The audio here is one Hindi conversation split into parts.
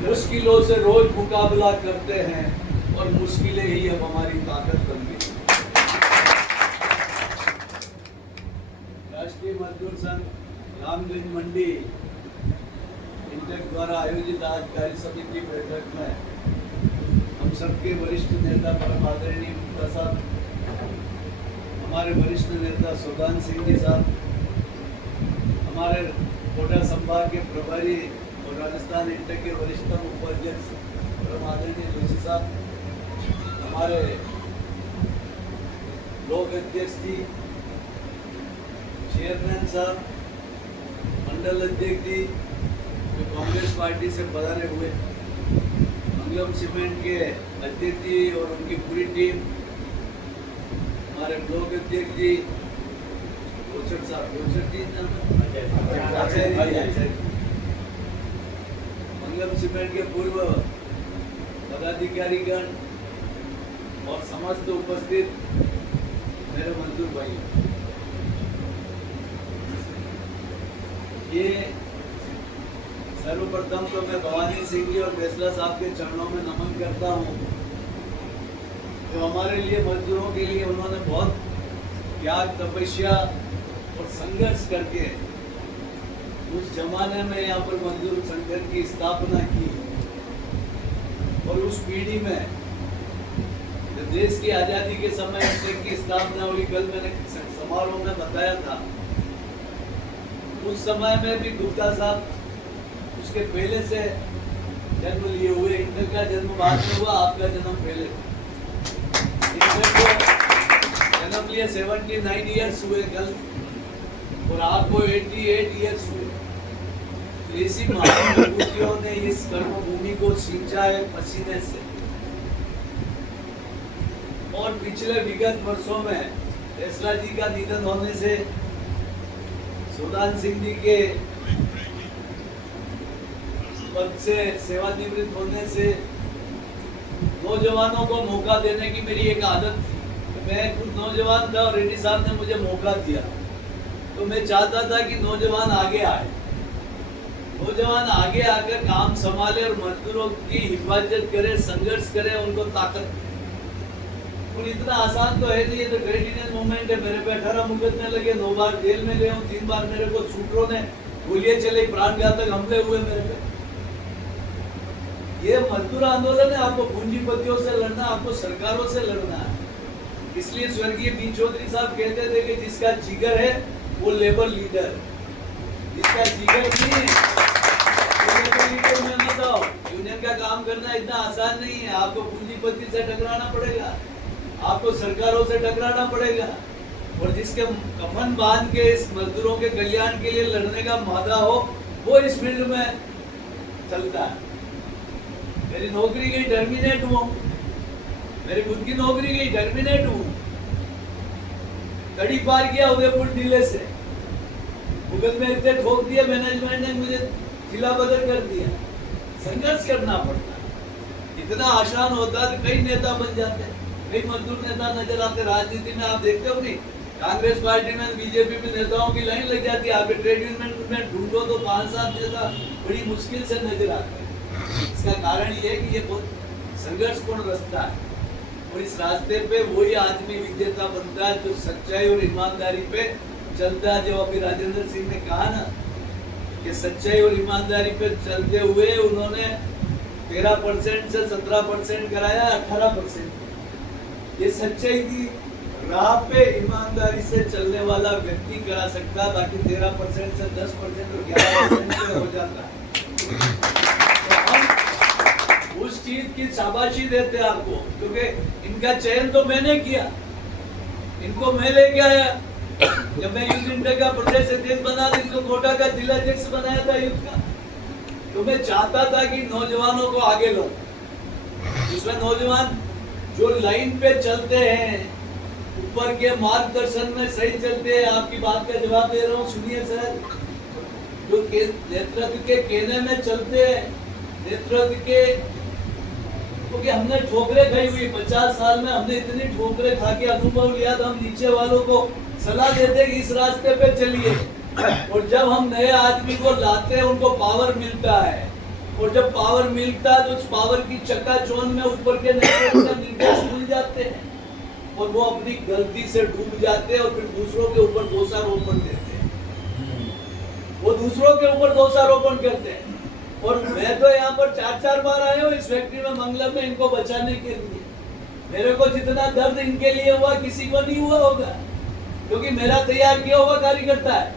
मुश्किलों से रोज मुकाबला करते हैं और मुश्किलें ही अब हमारी ताकत बन गई। राष्ट्रीय मजदूर संघ रामगंज मंडी इंटेक द्वारा आयोजित आज कार्य समिति बैठक में हम सबके वरिष्ठ नेता परम आदरणीय मुक्ता साहब, हमारे वरिष्ठ नेता सुदान सिंह जी साहब, हमारे कोटा संभाग के प्रभारी और राजस्थान इंटेक के वरिष्ठतम उपाध्यक्ष परम आदरणीय जोशी साहब, हमारे लोक अध्यक्ष जी, चेयरमैन साहब, मंडल अध्यक्ष जी जो कांग्रेस पार्टी से पधारे हुए, मंगलम सीमेंट के अध्यक्ष जी और उनकी पूरी टीम, हमारे ब्लॉक अध्यक्ष जी कोचर साहब, कोचर जी मंगलम सीमेंट के पूर्व पदाधिकारीगण और समस्त उपस्थित मेरे मजदूर भाई, ये सर्वप्रथम तो मैं भवानी सिंह जी और फैसला साहब के चरणों में नमन करता हूँ जो हमारे लिए मजदूरों के लिए उन्होंने बहुत त्याग, तपस्या और संघर्ष करके उस जमाने में यहाँ पर मजदूर संगठन की स्थापना की और उस पीढ़ी में देश की आज़ादी के समय इंटेक की स्थापना हुई। कल मैंने समारोह में बताया था, उस समय में भी गुप्ता साहब उसके पहले से जन्म लिए हुए, इंटेक का जन्म बाद में हुआ, आपका जन्म पहले। इंटेक को जन्म लिए 79 ईयर्स हुए कल और आपको 88 ईयर्स हुए। ऐसी महान विभूतियों ने इस कर्मभूमि को सींचा है पसीने से और पिछले विगत वर्षों में फैसला जी का निधन होने से, सुदान सिंह जी के पद से सेवानिवृत्त होने से नौजवानों को मौका देने की मेरी एक आदत थी। मैं खुद नौजवान था और रेड्डी साहब ने मुझे मौका दिया तो मैं चाहता था कि नौजवान आगे आए, नौजवान आगे आकर काम संभाले और मजदूरों की हिफाजत करे, संघर्ष करे, उनको ताकत दे। और इतना आसान तो है नहीं, ये तो ग्रेट इंडियन मूवमेंट है। मेरे पे 18 मुकदमे लगे, 9 बार जेल में गया हूँ, 3 बार मेरे को शूटरों ने गोलियां चली, प्राणघातक हमले हुए मेरे पे। ये मजदूर आंदोलन है, आपको पूंजीपतियों से लड़ना, आपको सरकारों से लड़ना है। इसलिए स्वर्गीय बी चौधरी साहब कहते थे कि जिसका जिगर है वो लेबर लीडर, जिसका जिगर नहीं है वो लेबर लीडर में मत आओ। यूनियन का काम करना इतना आसान नहीं है, आपको पूंजीपति से टकराना पड़ेगा, आपको सरकारों से टकराना पड़ेगा और जिसके कफन बांध के इस मजदूरों के कल्याण के लिए लड़ने का मादा हो वो इस फील्ड में चलता है। मेरी नौकरी गई, टर्मिनेट हुआ, मेरी खुद की नौकरी गई, टर्मिनेट हूँ, कड़ी पार किया उदयपुर जिले से, मुकदमे इतने ठोक दिए, मैनेजमेंट ने मुझे जिला बदल कर दिया। संघर्ष करना पड़ता है, इतना आसान होता तो कई नेता बन जाते, कई मजदूर नेता नजर आते। राजनीति में आप देखते हो नहीं, कांग्रेस पार्टी में, बीजेपी में नेताओं की लाइन लग जाती है, आप ट्रेड यूनियन में ढूंढो तो 5-7 नेता बड़ी मुश्किल से नजर आते हैं। इसका कारण ये है कि ये बहुत संघर्षपूर्ण रास्ता है और इस रास्ते पे वही आदमी विजेता बनता है जो सच्चाई और ईमानदारी पे चलता है। जो अभी राजेंद्र सिंह ने कहा ना कि सच्चाई और ईमानदारी पे चलते हुए उन्होंने 13% से 17% कराया, 18%। ये सच्चाई की राह पे ईमानदारी से चलने वाला व्यक्ति करा सकता है, बाकी 13% से 10% और 11% पे हो जाता है। उस चीज की शाबाशी देते हैं आपको, क्योंकि इनका चयन तो मैंने किया, इनको मैं लेके आया। जब मैं यूथ इंटेक का प्रदेश अध्यक्ष बना, इनको कोटा का जिला अध्यक्ष बनाया था यूथ का, तो मैं चाहता था कि नौजवानों को आगे लो। इसमें नौजवान जो लाइन पे चलते हैं, ऊपर के मार्गदर्शन में सही चलते हैं। आपकी बात का जवाब दे रहा हूँ, सुनिए सर। जो नेतृत्व के कहने में चलते हैं, नेतृत्व के, क्योंकि हमने ठोकरें खाई हुई 50 साल में, हमने इतनी ठोकरें खा के अनुभव लिया तो हम नीचे वालों को सलाह देते कि इस रास्ते पे चलिए। और जब हम नए आदमी को लाते हैं, उनको पावर मिलता है, और जब पावर मिलता है तो उस पावर की चकाचौंध में ऊपर के नेतृत्व का निर्देश मिल जाते हैं और वो अपनी गलती से डूब जाते हैं और फिर दूसरों के ऊपर दोषारोपण देते हैं। वो दूसरों के ऊपर दोषारोपण करते हैं। और मैं तो यहाँ पर 4-4 बार आया हूँ इस फैक्ट्री में मंगलम में इनको बचाने के लिए। मेरे को जितना दर्द इनके लिए हुआ किसी को नहीं हुआ होगा, क्योंकि मेरा तैयार किया हुआ कार्यकर्ता है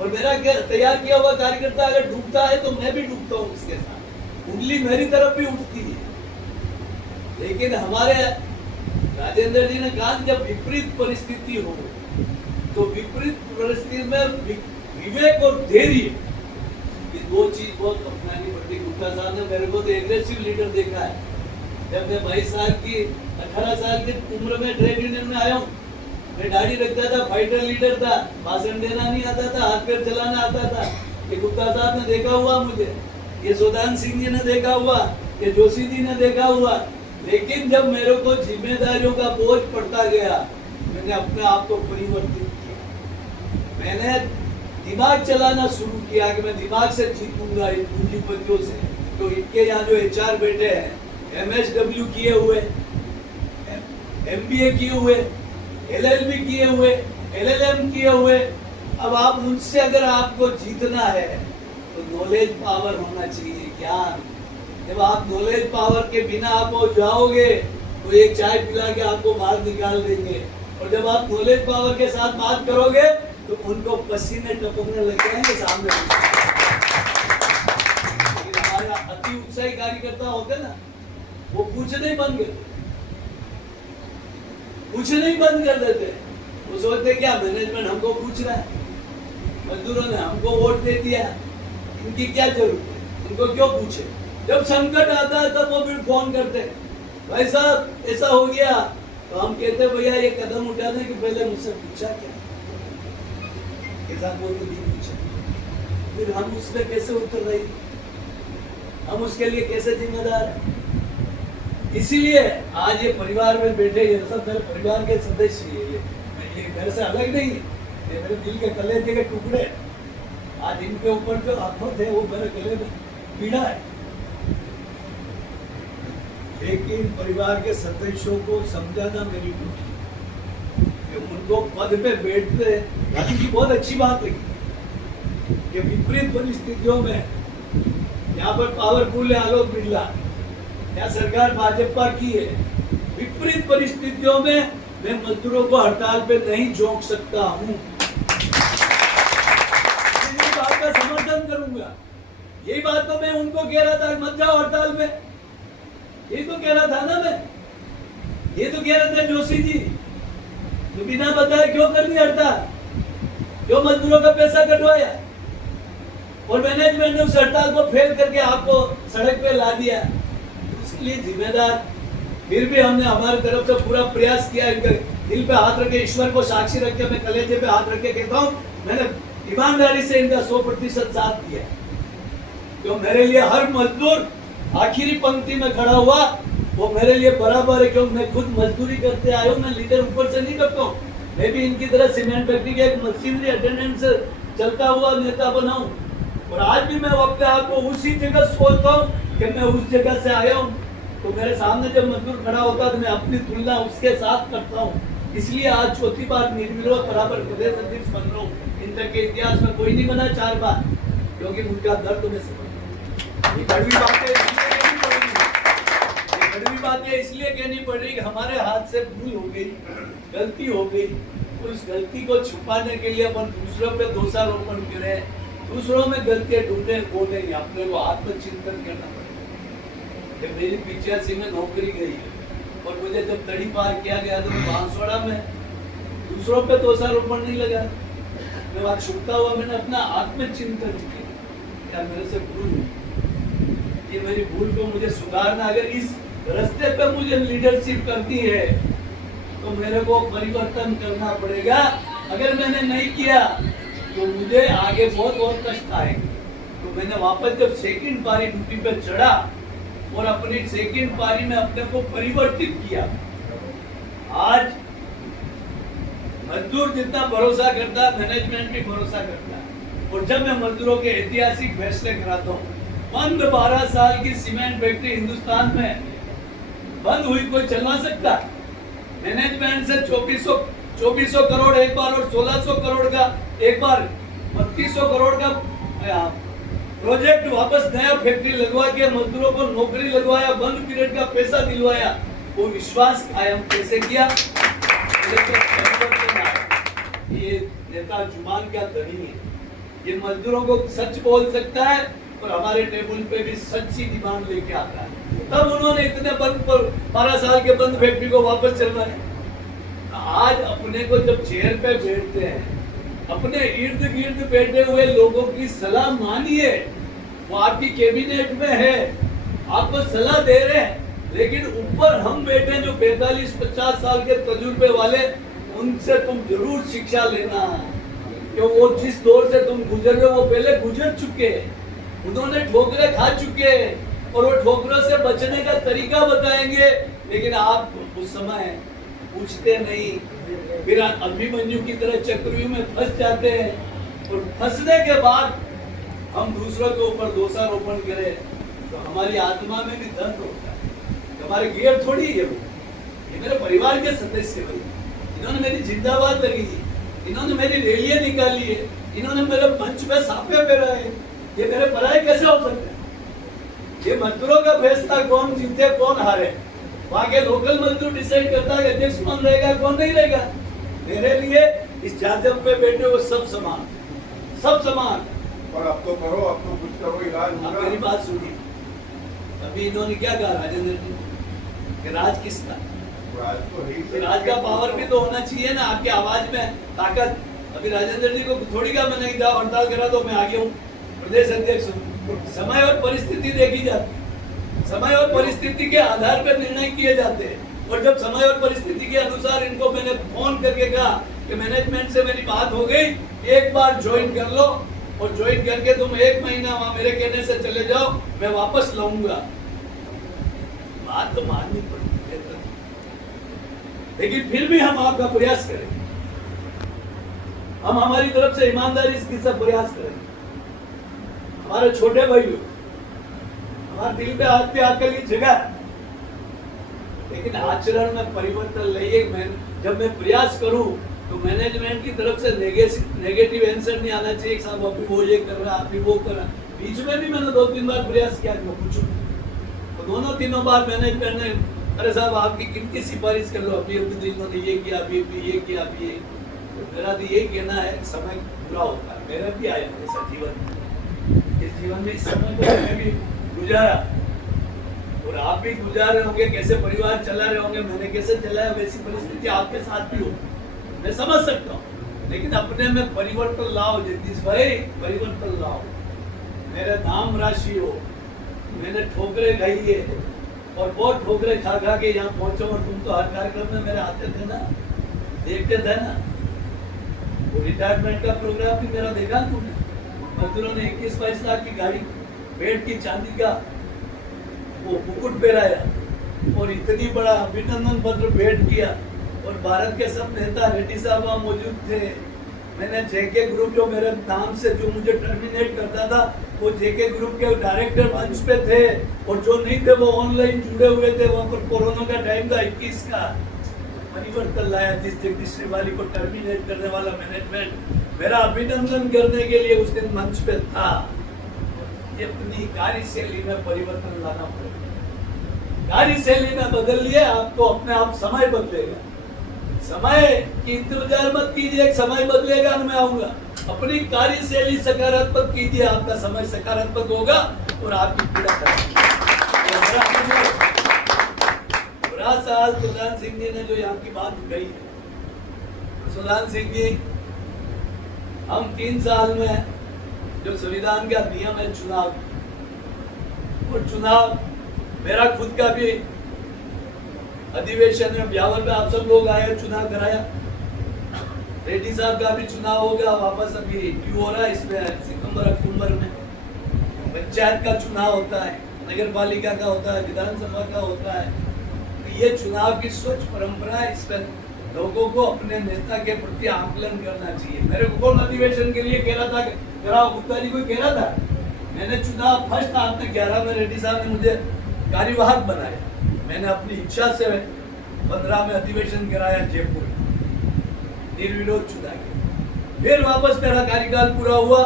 और मेरा तैयार किया हुआ कार्यकर्ता अगर डूबता है तो मैं भी डूबता हूँ उसके साथ, उंगली मेरी तरफ भी उठती है। लेकिन हमारे राजेंद्र जी ने कहा जब विपरीत परिस्थिति हो तो विपरीत परिस्थिति में विवेक और धैर्य, ये दो चीज बहुत अपनानी पड़ती। गुप्ता साहब ने मेरे को तो एग्रेसिव लीडर देखा है। जब मैं 22 साल की 18 साल की उम्र में ट्रेड यूनियन में आया हूँ, मैं दाढ़ी रखता था, फाइटर लीडर था, भाषण देना नहीं आता था, हाथ पैर चलाना आता था। ये गुप्ता साहब ने देखा हुआ मुझे, ये सुदान सिंह जी ने देखा हुआ, ये जोशी जी ने देखा हुआ। लेकिन जब मेरे को जिम्मेदारियों का बोझ पड़ता गया, मैंने अपने आप को परिवर्तित किया। मैंने दिमाग चलाना शुरू किया कि मैं दिमाग से जीतूंगा इन पूंजीपतियों से। तो इनके यहाँ जो HR बैठे हैं, MSW किए हुए, MBA किए हुए, LLB किए हुए, LLM किए हुए। अब आप उनसे अगर आपको जीतना है तो नॉलेज पावर होना चाहिए, ज्ञान। जब आप नॉलेज पावर के बिना आप जाओगे तो एक चाय पिला के आपको बाहर निकाल देंगे, और जब आप नॉलेज पावर के साथ बात करोगे तो उनको पसीने टपकने लग जाएंगे सामने। हमारा अति उत्साही कार्यकर्ता होते ना, वो पूछने ही बंद कर, पूछने ही बंद कर देते। वो सोचते क्या मैनेजमेंट हमको पूछ रहा है, मजदूरों ने हमको वोट दे दिया, इनकी क्या जरूरत है, उनको क्यों पूछे। जब संकट आता है तब वो फिर फोन करते, भाई साहब ऐसा हो गया, तो हम कहते भैया ये कदम उठाने के पहले मुझसे पूछा क्या, ऐसा कोई तो नहीं पूछा। फिर हम उसमें कैसे उतर रहे, हम उसके लिए कैसे जिम्मेदार है। इसीलिए आज ये परिवार में बैठे, ये सब मेरे परिवार के सदस्य हैं, ये मेरे से अलग नहीं है, ये मेरे दिल के कलेजे के टुकड़े। आज इनके ऊपर जो आफत है वो मेरे गले में पीड़ा है। लेकिन परिवार के सदस्यों को समझाना मेरी ड्यूटी, उनको पद पे बैठते गांधी की बहुत अच्छी बात लगी कि विपरीत परिस्थितियों में यहाँ पर पावरफुल है आलोक बिरला, यहाँ सरकार भाजपा की है, विपरीत परिस्थितियों में मैं मजदूरों को हड़ताल पे नहीं झोंक सकता हूँ, बात का समर्थन करूंगा। यही बात तो मैं उनको कह रहा था, मत जाओ हड़ताल में, यही तो कह रहा था ना मैं, ये तो कह रहे थे जोशी जी, तो बिना बताए क्यों कर दी हड़ताल, क्यों मजदूरों का पैसा कटवाया, और मैनेजमेंट ने उस हड़ताल को फेल करके आपको सड़क पे ला दिया, उसके लिए जिम्मेदार। फिर भी हमने हमारी तरफ से पूरा प्रयास किया, इनके दिल पे हाथ रख के, ईश्वर को साक्षी रख के, मैं कलेजे पे हाथ रख के कहता हूँ, मैंने ईमानदारी से इनका 100% साथ दिया। तो मेरे लिए हर मजदूर आखिरी पंक्ति में खड़ा हुआ वो मेरे लिए बराबर है, क्योंकि मैं खुद मजदूरी करते आया हूँ, मैं लीडर ऊपर से नहीं करता हूँ। मैं भी इनकी तरह सीमेंट फैक्ट्री के एक मशीनरी अटेंडेंट से चलता हुआ नेता बनाऊं, और आज भी मैं अपने आप को उसी जगह सोचता हूँ कि मैं उस जगह से आया हूँ। तो मेरे सामने जब मजदूर खड़ा होता है तो मैं अपनी तुलना उसके साथ करता हूँ। इसलिए आज चौथी बार निर्विरोध बराबर प्रदेश अध्यक्ष बन रहा हूँ। इन तक के इतिहास में कोई नहीं बना 4 बार, क्योंकि उनका दर्द में समझ। ये कड़वी बातें इसलिए कहनी पड़ रही कि हमारे हाथ से भूल हो गई, गलती हो गई। उस गलती को छुपाने के लिए अपन दूसरों पे दोषारोपण करें, दूसरों में गलतियां ढूंढे वो नहीं, अपने को आत्मचिंतन करना पड़ेगा। मेरी 85 में नौकरी गई और मुझे जब तड़ी पार किया गया तो मैं बांसवाड़ा में दूसरों पे दोषारोपण नहीं लगा, मैं वहां छुपता हुआ मैंने अपना आत्मचिंतन किया, क्या मेरे से भूल हुई, ये मेरी भूल को मुझे सुधारना। अगर इस रास्ते पे मुझे लीडरशिप करती है तो मेरे को परिवर्तन करना पड़ेगा। अगर मैंने नहीं किया तो मुझे आगे बहुत और कष्ट आएंगे। तो मैंने वापस जब सेकंड पारी ड्यूटी पे चढ़ा और अपनी सेकंड पारी में अपने को परिवर्तित किया, आज मजदूर जितना भरोसा करता है मैनेजमेंट भी भरोसा करता है। और जब मैं मजदूरों के ऐतिहासिक फैसले कराता हूँ बंद 12 साल की सीमेंट फैक्ट्री हिंदुस्तान में बंद हुई, कोई चलवा सकता? मैनेजमेंट से 2400 करोड़ एक बार और 1600 करोड़ का एक बार 3200 करोड़ का प्रोजेक्ट वापस नया फैक्ट्री लगवा के मजदूरों को नौकरी लगवाया, बंद पीरियड का पैसा दिलवाया। वो विश्वास कायम कैसे किया? ये नेता जुबान क्या धनी है, ये मजदूरों को सच बोल सकता है और हमारे टेबल पे भी सच्ची डिमांड लेके आता है। तब उन्होंने इतने बंद 12 साल के बंद फैक्ट्री को वापस चलवाए। आज अपने को जब चेयर पे बैठते हैं, अपने इर्द गिर्द बैठे हुए लोगों की सलाह मानिए। वो आपकी कैबिनेट में है, आपको सलाह दे रहे हैं, लेकिन ऊपर हम बैठे जो 45-50 साल के तजुर्बे वाले, उनसे तुम जरूर शिक्षा लेना, क्योंकि वो जिस दौर से तुम गुजर रहे हो वो पहले गुजर चुके हैं, उन्होंने ठोकरे खा चुके हैं और वो ठोकरों से बचने का तरीका बताएंगे। लेकिन आप उस समय पूछते नहीं, फिर अभिमन्यु की तरह चक्रव्यूह में फंस जाते हैं और फंसने के बाद हम दूसरों के ऊपर दोषारोपण करें तो हमारी आत्मा में भी दर्द होता है। हमारे गियर थोड़ी है वो, ये मेरे परिवार के सदस्य भाई, इन्होंने मेरी जिंदाबाद लगी, इन्होंने मेरी रैलियां निकाली है, इन्होंने मेरे मंच पे साफे फेरा है, ये मेरे पराये कैसे हो सकते हैं? ये मजदूरों का फैसला कौन जीते कौन हारे, वहां के लोकल मजदूर डिसाइड करता है अध्यक्ष कौन रहेगा कौन नहीं रहेगा। मेरे लिए इस जाजम पे बैठे वो सब समान, सब समान। और अब तो करो, अब तो कुछ करो, इलाज होगा। मेरी बात सुनिए, अभी इन्होंने क्या कहा राजेंद्र जी कि राज किसका? राज तो है, राज का पावर भी तो होना चाहिए ना, आपकी आवाज में ताकत। अभी राजेंद्र जी को थोड़ी का मैंने जाओ हड़ताल करा तो मैं आगे हूँ, प्रदेश अध्यक्ष हूँ। समय और परिस्थिति देखी जाती, समय और परिस्थिति के आधार पर निर्णय किए जाते हैं। और जब समय और परिस्थिति के अनुसार इनको मैंने फोन करके कहा कि मैनेजमेंट से मेरी बात हो गई, एक बार ज्वाइन कर लो और ज्वाइन करके तुम 1 महीना वहां मेरे कहने से चले जाओ, मैं वापस लाऊंगा। बात तो माननी पड़ती है, लेकिन फिर भी हम आपका प्रयास करें, हम हमारी तरफ से ईमानदारी के साथ प्रयास करें। हमारे छोटे भाइयों, हमारे दिल पे हाथ पे आकर की जगह, लेकिन आचरण में परिवर्तन लाइए। जब मैं प्रयास करूं तो मैनेजमेंट की तरफ से नेगेटिव आंसर नहीं आना चाहिए, साहब अभी वो ये कर रहा, अभी वो कर रहा। बीच में भी मैंने 2-3 बार प्रयास किया कि मैं पूछूं, तो दोनों-तीनों बार मैनेजमेंट ने अरे साहब आपकी किनकी सिफारिश कर लो, अभी तो इन्होंने ये किया, अभी ये किया, अभी ये। तो मेरा तो ये कहना है समय पूरा होता है, मेरा भी आया ऐसा जीवन, इस जीवन में इस समय को मैं भी गुजारा और आप भी गुजार रहे होंगे, कैसे परिवार चला रहे होंगे, मैंने कैसे चलाया, वैसी परिस्थिति आपके साथ भी हो, मैं समझ सकता हूँ। लेकिन अपने में परिवर्तन लाओ जगदीश भाई, परिवर्तन लाओ। मेरा नाम राशि हो, मैंने ठोकरे खाई है और बहुत ठोकरे खा खा के यहाँ पहुंचा, और तुम तो हर कार्यक्रम में मेरे आते थे ना, देखते थे ना। वो रिटायरमेंट का प्रोग्राम भी मेरा देखा तुमने, मजदूरों ने 21-22 लाख की गाड़ी, बेड की चांदी का वो मुकुट पहराया और इतनी बड़ा अभिनंदन पत्र भेंट किया, और भारत के सब नेता रेड्डी साहब वहाँ मौजूद थे। मैंने जेके ग्रुप जो मेरे नाम से जो मुझे टर्मिनेट करता था, वो जेके ग्रुप के डायरेक्टर मंच पे थे, और जो नहीं थे वो ऑनलाइन जुड़े हुए थे। वहाँ पर कोरोना का टाइम था 21 का, परिवर्तन लाया। जिस जगदीश श्रीवाली को टर्मिनेट करने वाला मैनेजमेंट मेरा अभिनंदन करने के लिए उस दिन मंच पे था। ये अपनी कार्यशैली में परिवर्तन लाना पड़ेगा, कार्यशैली में बदल लिए आप तो अपने आप समय बदलेगा। समय की इंतजार मत कीजिए, समय बदलेगा मैं आऊंगा। अपनी कार्यशैली सकारात्मक कीजिए, आपका समय सकारात्मक होगा और आपकी पीड़ा बुरा साल सुल्तान सिंह जी ने जो यहाँ की बात कही है, सुल्तान सिंह जी, हम 3 साल में जो संविधान का नियम है चुनाव, और चुनाव मेरा खुद का भी अधिवेशन में ब्यावर में आप सब लोग आए, चुनाव कराया। रेड्डी साहब का भी चुनाव होगा वापस, अभी ड्यू हो रहा है इसमें सितंबर-अक्टूबर में। पंचायत का चुनाव होता है, नगर पालिका का होता है, विधानसभा का होता है। तो ये चुनाव की स्वच्छ परंपरा है, इस पर लोगों को अपने नेता के प्रति आकलन करना चाहिए। मेरे को कौन अधिवेशन के लिए कह रहा था, जरा गुप्ता जी कोई कह रहा था मैंने चुनाव फर्स्ट आपने 11 में रेड्डी साहब ने मुझे कार्यवाहक बनाया। मैंने अपनी इच्छा से 15 में अधिवेशन कराया जयपुर में, निर्विरोध चुना गया। फिर वापस मेरा कार्यकाल पूरा हुआ,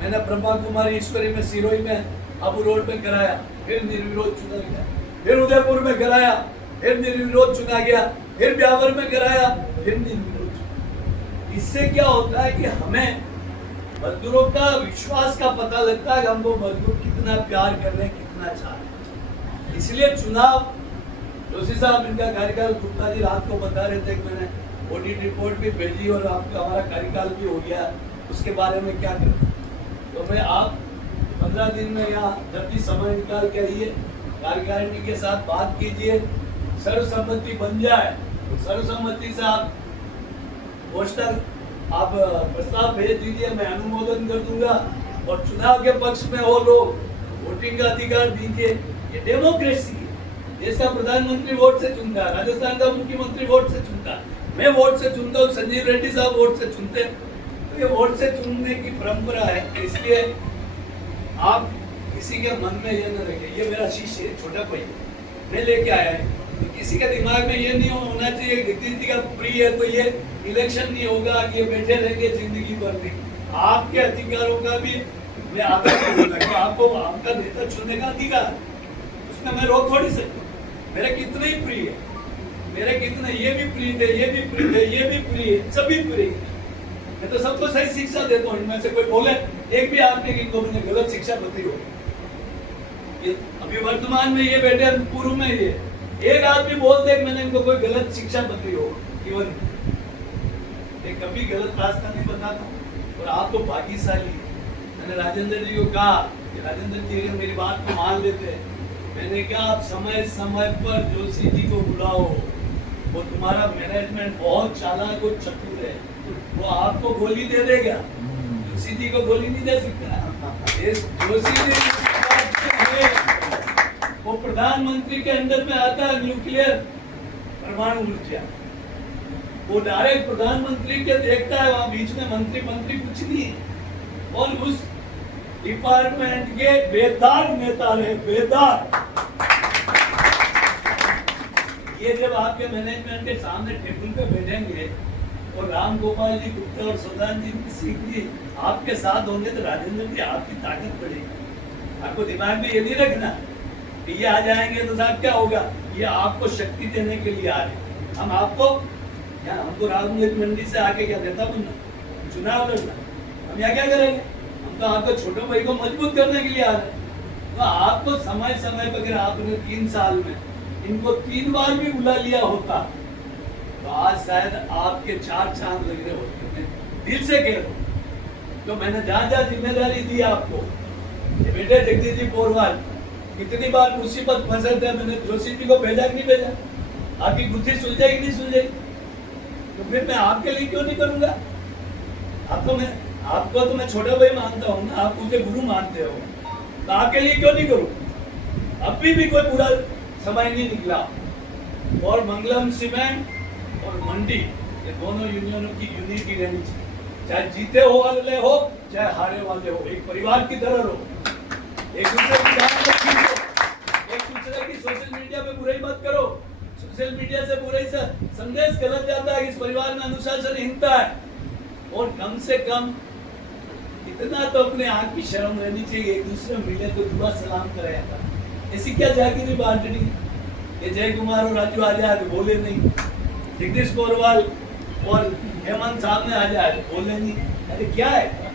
मैंने ब्रह्मा कुमारी ईश्वरी में सिरोही में आबू रोड पे कराया, फिर निर्विरोध चुना गया। फिर उदयपुर में कराया, फिर निर्विरोध चुना गया। फिर ब्यावर में कराया, फिर निर्विरोध चुना। इससे क्या होता है कि हमें मजदूरों का विश्वास का पता लगता है कि हम वो मजदूर कितना प्यार कर रहे हैं, कितना चाह रहे हैं। इसलिए चुनाव, जोशी साहब इनका कार्यकाल, गुप्ता जी रात को बता रहे थे कि मैंने ऑडिट रिपोर्ट भी भेजी और आपका हमारा कार्यकाल भी हो गया, उसके बारे में क्या करें। तो मैं आप 15 दिन में यहाँ जब भी समय निकाल के आइए, कार्यकारिणी के साथ बात कीजिए, सर्वसम्मति बन जाए तो सर्वसम्मति से आप पोस्टर आप प्रस्ताव भेज दीजिए, मैं अनुमोदन कर दूंगा और चुनाव के पक्ष में वो लोग वोटिंग का अधिकार दीजिए। ये डेमोक्रेसी है। देश का प्रधानमंत्री वोट से चुनता है, राजस्थान का मुख्यमंत्री वोट से चुनता है, मैं वोट से चुनता हूँ, संजीव रेड्डी साहब वोट से चुनते हैं। तो ये वोट से चुनने की परंपरा है, इसलिए आप किसी के मन में ये न रखें ये मेरा शिष्य है, छोटा कोई मैं लेके आया है। तो किसी के दिमाग में ये नहीं होना चाहिए जगदीश जी का प्रिय है तो ये इलेक्शन नहीं होगा, ये बैठे रहेंगे जिंदगी भर में। आपके अधिकारों का भी मैं आदर करूंगा कि आपको आपका नेता चुनने का अधिकार, उसमें मैं रोक थोड़ी सकता। मेरे कितने ही प्रिय है, मेरे कितने ये भी प्रिय थे, ये भी प्रिय थे, ये भी प्रिय, सभी प्रिय। मैं तो सबको सही शिक्षा देता हूँ। इनमें से कोई बोले एक भी आदमी की मैंने गलत शिक्षा बताई हो, ये अभी वर्तमान में ये बैठे, पूर्व में ये एक आदमी बोलते कि मैंने इनको कोई गलत शिक्षा बताई हो, केवल मैं कभी गलत रास्ता नहीं बताता। और आप तो भाग्यशाली। मैंने राजेंद्र जी को कहा कि राजेंद्र जी मेरी बात को मान लेते, मैंने कहा आप समय समय पर जोशी जी को बुलाओ, वो तुम्हारा मैनेजमेंट बहुत चालाक और चतुर है, वो आपको गोली दे देगा, जोशी जी को गोली नहीं दे सकता। जोशी जी वो प्रधानमंत्री के अंदर में आता है न्यूक्लियर परमाणु ऊर्जा, वो डायरेक्ट प्रधानमंत्री के देखता है, वहां बीच में मंत्री कुछ नहीं है। और उस डिपार्टमेंट के बेदार नेता रहे, बेदार। ये जब आपके मैनेजमेंट के सामने टेबल पे बैठेंगे और राम गोपाल जी गुप्ता और सुल्तान जी सिंह जी आपके साथ होंगे तो राजेंद्र जी आपकी ताकत बढ़ेगी। आपको दिमाग में ये नहीं रखना कि ये आ जाएंगे तो साहब क्या होगा, ये आपको शक्ति देने के लिए आ रहे। हम आपको क्या, हमको राजनीतिक मंडी से आके क्या देता बनना, चुनाव लड़ना, हम यहाँ क्या करेंगे? हम तो आपको छोटे भाई को मजबूत करने के लिए आ रहे हैं। तो आपको समय समय पर अगर आपने 3 साल में इनको 3 बार भी बुला लिया होता तो आज शायद आपके 4 चांद लग रहे होते। मैं दिल से कह रहा हूँ, तो मैंने जहाँ जहाँ जिम्मेदारी दी आपको, बेटे जगदीश जी पोरवाल कितनी बार मुसीबत फंसे थे, मैंने जोशी जी को भेजा कि नहीं भेजा? आपकी बुद्धि सुलझेगी नहीं सुलझेगी? तो फिर मैं आपके लिए क्यों नहीं करूंगा? आपको तो मैं छोटा भाई मानता हूँ ना, आप मुझे गुरु मानते हो, तो आपके लिए क्यों नहीं करूँ? अभी भी कोई बुरा समय नहीं निकला। और मंगलम सीमेंट और मंडी, ये दोनों यूनियनों की यूनिटी रहनी चाहिए, चाहे जीते हो वाले हो चाहे हारे वाले हो, एक परिवार की तरह रहो, एक दूसरे की जान मत खींचो, एक दूसरे की सोशल मीडिया पे बुराई मत करो। सोशल मीडिया से बुराई से संदेश गलत जाता है कि इस परिवार में अनुशासनहीनता है। और कम से कम इतना तो अपने आँख की शर्म रहनी चाहिए, एक दूसरे मिले तो दुआ सलाम करे जाता। ऐसी क्या जागीरी बांटनी? ये जय कुमार और राजू आजाद बोले नहीं, जगदीश पोरवाल और हेमंत साहब ने आजाद बोले नहीं, अरे क्या है?